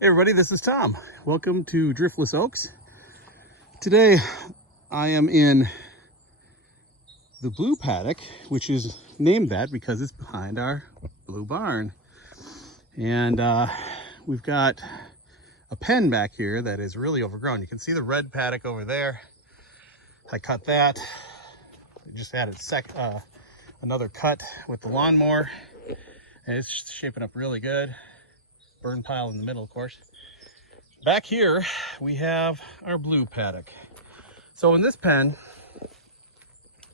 Hey everybody, this is Tom. Welcome to Driftless Oaks. Today I am in the blue paddock, which is named that because it's behind our blue barn. And we've got a pen back here that is really overgrown. You can see the red paddock over there. I cut that. I just added another cut with the lawnmower. And it's shaping up really good. Burn pile in the middle, of course. Back here we have our blue paddock. So in this pen,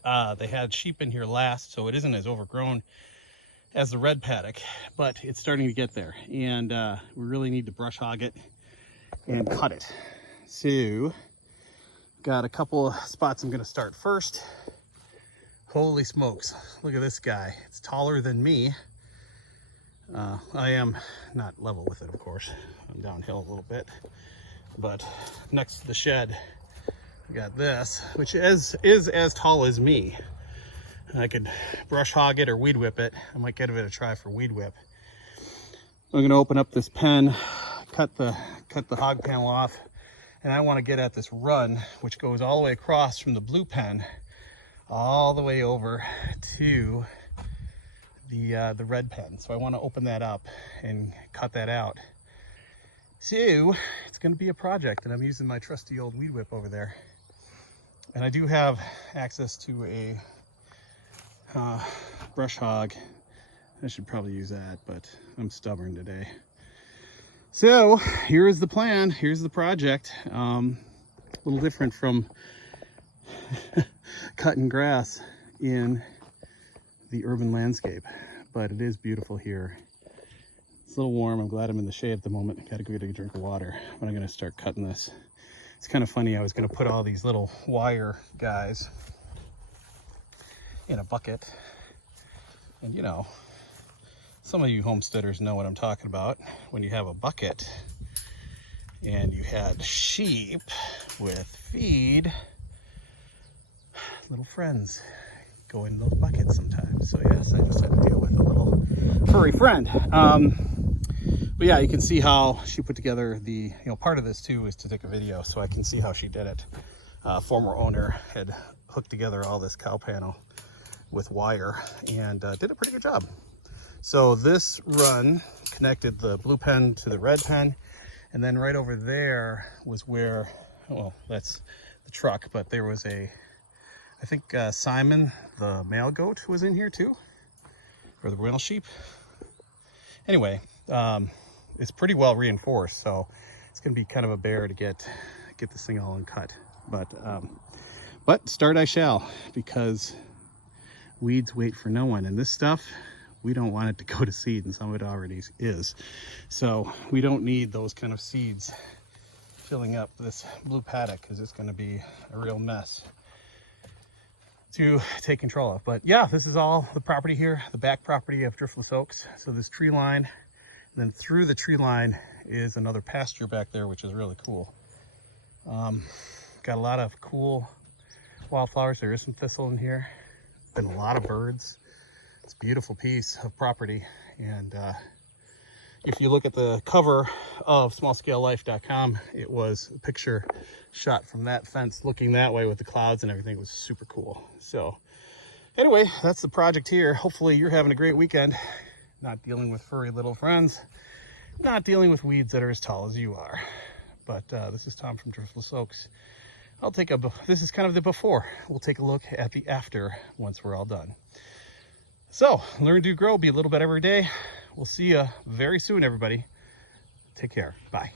they had sheep in here last, so it isn't as overgrown as the red paddock, but it's starting to get there, and we really need to brush hog it and cut it. So got a couple of spots I'm going to start first. Holy smokes, look at this guy. It's taller than me. I am not level with it, of course. I'm downhill a little bit, but next to the shed, we got this, which is as tall as me. I could brush hog it or weed whip it. I might give it a try for weed whip. I'm going to open up this pen, cut the hog panel off, and I want to get at this run, which goes all the way across from the blue pen, all the way over to the red pen. So I want to open that up and cut that out. So it's going to be a project, and I'm using my trusty old weed whip over there. And I do have access to a brush hog. I should probably use that, but I'm stubborn today. So here is the plan. Here's the project. A little different from cutting grass in the urban landscape, but it is beautiful here. It's a little warm. I'm glad I'm in the shade at the moment. Gotta go get a drink of water, but I'm gonna start cutting this. It's kind of funny. I was gonna put all these little wire guys in a bucket, and you know, some of you homesteaders know what I'm talking about. When you have a bucket and you had sheep with feed, little friends go in those buckets sometimes. So yes, I just had to deal with a little furry friend. But yeah, you can see how she put together the, part of this too is to take a video, so I can see how she did it. Former owner had hooked together all this cow panel with wire and did a pretty good job. So this run connected the blue pen to the red pen, and then right over there was where, well, that's the truck, but there was I think Simon, the male goat, was in here too, or the rental sheep. Anyway, it's pretty well reinforced, so it's going to be kind of a bear to get this thing all uncut. But start I shall, because weeds wait for no one, and this stuff, we don't want it to go to seed, and some of it already is. So we don't need those kind of seeds filling up this blue paddock, because it's going to be a real mess to take control of. But yeah, this is all the property here, the back property of Driftless Oaks. So this tree line, and then through the tree line is another pasture back there, which is really cool. Got a lot of cool wildflowers. There is some thistle in here. Been a lot of birds. It's a beautiful piece of property. And if you look at the cover of smallscalelife.com, it was a picture shot from that fence looking that way with the clouds and everything. It was super cool. So anyway, that's the project here. Hopefully you're having a great weekend, not dealing with furry little friends, not dealing with weeds that are as tall as you are. But this is Tom from Driftless Oaks. This is kind of the before. We'll take a look at the after once we're all done. So learn, do, grow, be a little bit every day. We'll see you very soon, everybody. Take care. Bye.